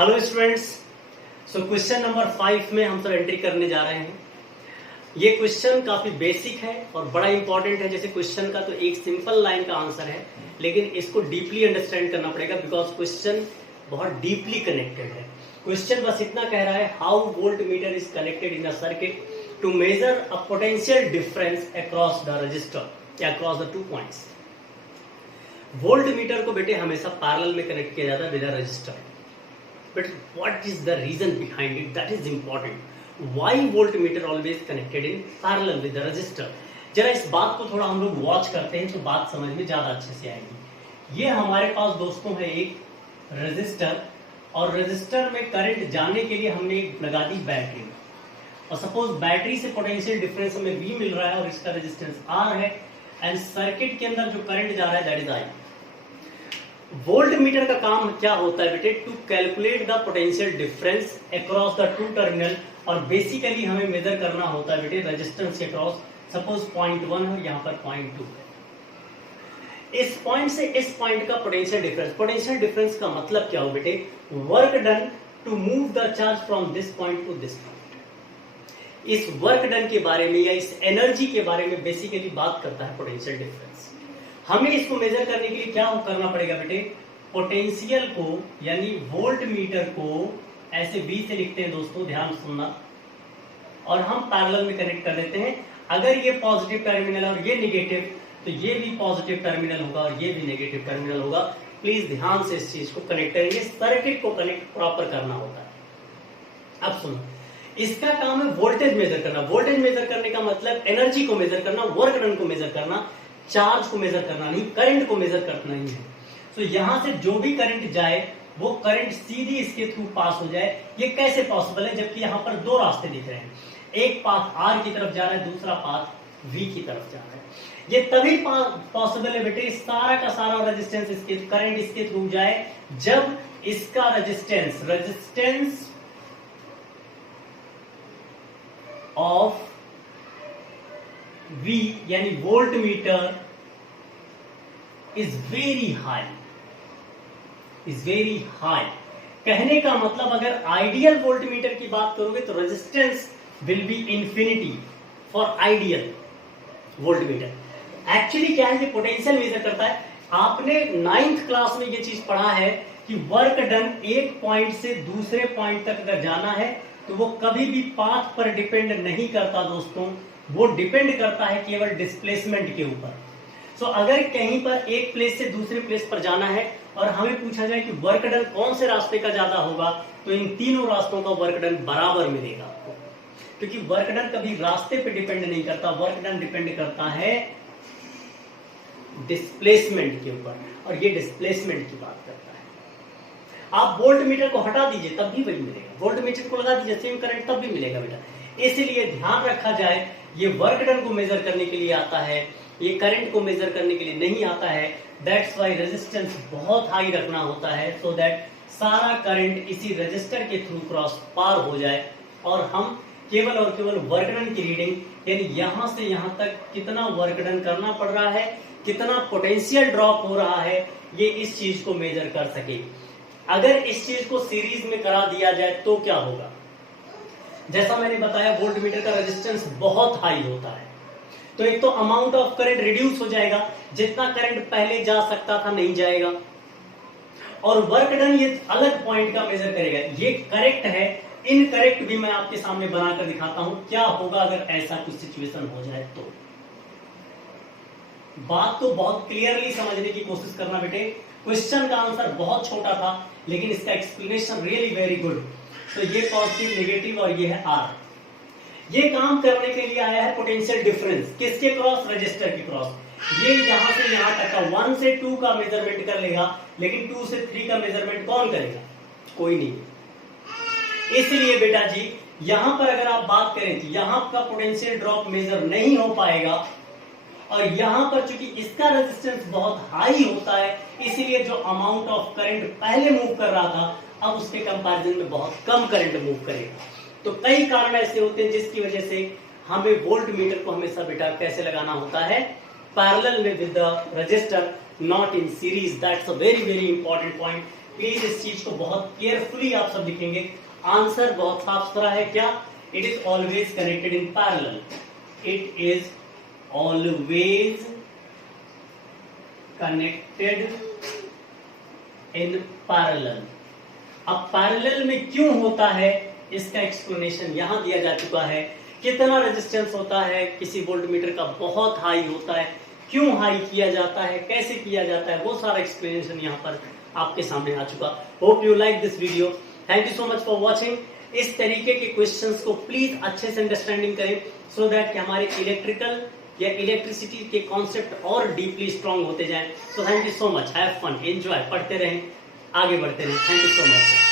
Hello students, so question number 5 में हम सब एंट्री करने जा रहे हैं। ये क्वेश्चन काफी बेसिक है और बड़ा इंपॉर्टेंट है। जैसे क्वेश्चन का तो एक सिंपल लाइन का आंसर है, लेकिन इसको डीपली अंडरस्टैंड करना पड़ेगा बिकॉज क्वेश्चन बहुत डीपली कनेक्टेड है। क्वेश्चन बस इतना कह रहा है how volt meter is connected in a circuit to measure a potential difference across the resistor या across the 2 points. Volt meter को बेटे हमेशा पैरेलल में कनेक्ट किया जाता है with a resistor. But what is the reason behind it? That is important. Why voltmeter always connected in parallel with the resistor? जरा इस बात को थोड़ा हम लोग वॉच करते हैं तो बात समझ में ज्यादा अच्छे से आएगी। ये हमारे पास दोस्तों है एक रेजिस्टर, और रेजिस्टर में करंट जाने के लिए हमने लगा दी बैटरी, और सपोज बैटरी से पोटेंशियल डिफरेंस हमें V मिल रहा है और इसका रेजिस्टेंस R है, एंड सर्किट के अंदर जो करंट जा रहा है that is I। Voltmeter का काम क्या होता है बेटे? To calculate the potential difference across the 2 terminal, और बेसिकली हमें मेजर करना होता है बेटे रेजिस्टेंस के अक्रॉस। सपोज पॉइंट 1 है, यहाँ पर पॉइंट 2 है। इस पॉइंट से इस पॉइंट का पोटेंशियल डिफरेंस, पोटेंशियल डिफरेंस का मतलब क्या हो बेटे? Work done to move the charge from this point to this point. इस वर्क डन के बारे में या इस एनर्जी के बारे में बेसिकली बात करता है पोटेंशियल डिफरेंस। हमें इसको मेजर करने के लिए क्या करना पड़ेगा बेटे? पोटेंशियल को यानी वोल्ट मीटर को ऐसे V से लिखते हैं दोस्तों, ध्यान सुनना, और हम पैरेलल में कनेक्ट कर देते हैं। अगर ये पॉजिटिव टर्मिनल और ये नेगेटिव, तो ये भी पॉजिटिव टर्मिनल होगा और ये भी नेगेटिव टर्मिनल होगा। प्लीज ध्यान से इस चीज को कनेक्ट करेंगे, सर्किट को कनेक्ट प्रॉपर करना होता है। अब सुनो, इसका काम है वोल्टेज मेजर करना। वोल्टेज मेजर करने का मतलब एनर्जी को मेजर करना, वर्क डन को मेजर करना, चार्ज को मेजर करना नहीं, करंट को मेजर करना ही है। तो यहां से जो भी करंट जाए वो करंट सीधी इसके थ्रू पास हो जाए। ये कैसे पॉसिबल है जबकि यहां पर 2 रास्ते दिख रहे हैं? एक पाथ R की तरफ जा रहा है, दूसरा पाथ V की तरफ जा रहा है। ये तभी पॉसिबल है बेटे, सारा का सारा रेजिस्टेंस इसके करंट इसके थ्रू जाए जब इसका रेजिस्टेंस ऑफ V यानी volt meter is very high. कहने का मतलब अगर आइडियल वोल्ट मीटर की बात करोगे तो resistance will be infinity for ideal volt meter. Actually क्या है, ये पोटेंशियल मेजर करता है। आपने 9th क्लास में ये चीज पढ़ा है कि वर्क डन एक पॉइंट से दूसरे पॉइंट तक अगर जाना है तो वो कभी भी पाथ पर डिपेंड नहीं करता दोस्तों, वो डिपेंड करता है केवल डिस्प्लेसमेंट के ऊपर। सो अगर कहीं पर एक प्लेस से दूसरे प्लेस पर जाना है और हमें पूछा जाए कि वर्क डन कौन से रास्ते का ज्यादा होगा, तो इन तीनों रास्तों का वर्क डन बराबर मिलेगा आपको, क्योंकि वर्क डन कभी रास्ते पे डिपेंड नहीं करता, वर्क डन डिपेंड करता है डिस्प्लेसमेंट के ऊपर, और ये डिस्प्लेसमेंट की बात करता है। आप वोल्ट मीटर को हटा दीजिए तब भी वही मिलेगा, वोल्ट मीटर को लगा दीजिए सेम करंट तब भी मिलेगा बेटा। इसलिए ध्यान रखा जाए, ये वर्क डन को मेजर करने के लिए आता है, ये करंट को मेजर करने के लिए नहीं आता है। दैट्स वाई रेजिस्टेंस बहुत हाई रखना होता है, सो दैट सारा करंट इसी रेजिस्टर के थ्रू क्रॉस पार हो जाए, और हम केवल और केवल वर्क डन की रीडिंग यानी यहां से यहां तक कितना वर्क डन करना पड़ रहा है, कितना पोटेंशियल ड्रॉप हो रहा है, ये इस चीज को मेजर कर सके। अगर इस चीज को सीरीज में करा दिया जाए तो क्या होगा? जैसा मैंने बताया, वोल्ट मीटर का रेजिस्टेंस बहुत हाई होता है, तो एक तो अमाउंट ऑफ करंट रिड्यूस हो जाएगा, जितना करंट पहले जा सकता था नहीं जाएगा, और वर्क डन ये अलग पॉइंट का मेजर करेगा। ये करेक्ट है, इनकरेक्ट भी मैं आपके सामने बनाकर दिखाता हूं क्या होगा अगर ऐसा कुछ सिचुएशन हो जाए तो। बात तो बहुत क्लियरली समझने की कोशिश करना बेटे। क्वेश्चन का आंसर बहुत छोटा था, लेकिन इसका एक्सप्लेनेशन रियली वेरी गुड। तो ये पॉजिटिव, नेगेटिव और ये है R। ये काम करने के लिए आया है पोटेंशियल डिफरेंस, किसके क्रॉस? रजिस्टर के क्रॉस। ये यहां से यहां तक का 1 से 2 का मेजरमेंट कर लेगा, लेकिन 2 से 3 का मेजरमेंट कौन करेगा? कोई नहीं। इसलिए बेटा जी यहां पर अगर आप बात करें तो यहां का पोटेंशियल ड्रॉप मेजर नहीं हो पाएगा, और यहां पर चूंकि इसका रेजिस्टेंस बहुत हाई होता है, इसीलिए जो अमाउंट ऑफ करंट पहले मूव कर रहा था अब उसके कंपैरिजन में बहुत कम करंट मूव करेगा। तो कई कारण ऐसे होते हैं जिसकी वजह से हमें वोल्ट मीटर को हमेशा बेटा कैसे लगाना होता है? पैरेलल में with the register, not in series. That's a very very important point. Please इस चीज को बहुत केयरफुली आप सब लिखेंगे। आंसर बहुत साफ सुथरा है क्या? It is always connected in parallel. It is always connected in parallel. अब पैरेलल में क्यों होता है इसका एक्सप्लेनेशन यहां दिया जा चुका है। कितना रेजिस्टेंस होता है किसी वोल्टमीटर का, बहुत हाई होता है, क्यों हाई किया जाता है, कैसे किया जाता है, वो सारा एक्सप्लेनेशन यहाँ पर आपके सामने आ चुका। Hope you like this video. Thank you so much for watching. इस तरीके के क्वेश्चंस को प्लीज अच्छे से अंडरस्टैंडिंग करें सो दैट कि हमारे इलेक्ट्रिकल या इलेक्ट्रिसिटी के कॉन्सेप्ट और डीपली स्ट्रांग होते जाएं। So thank you so much, have fun, enjoy, पढ़ते रहें, आगे बढ़ते रहें। Thank you so much.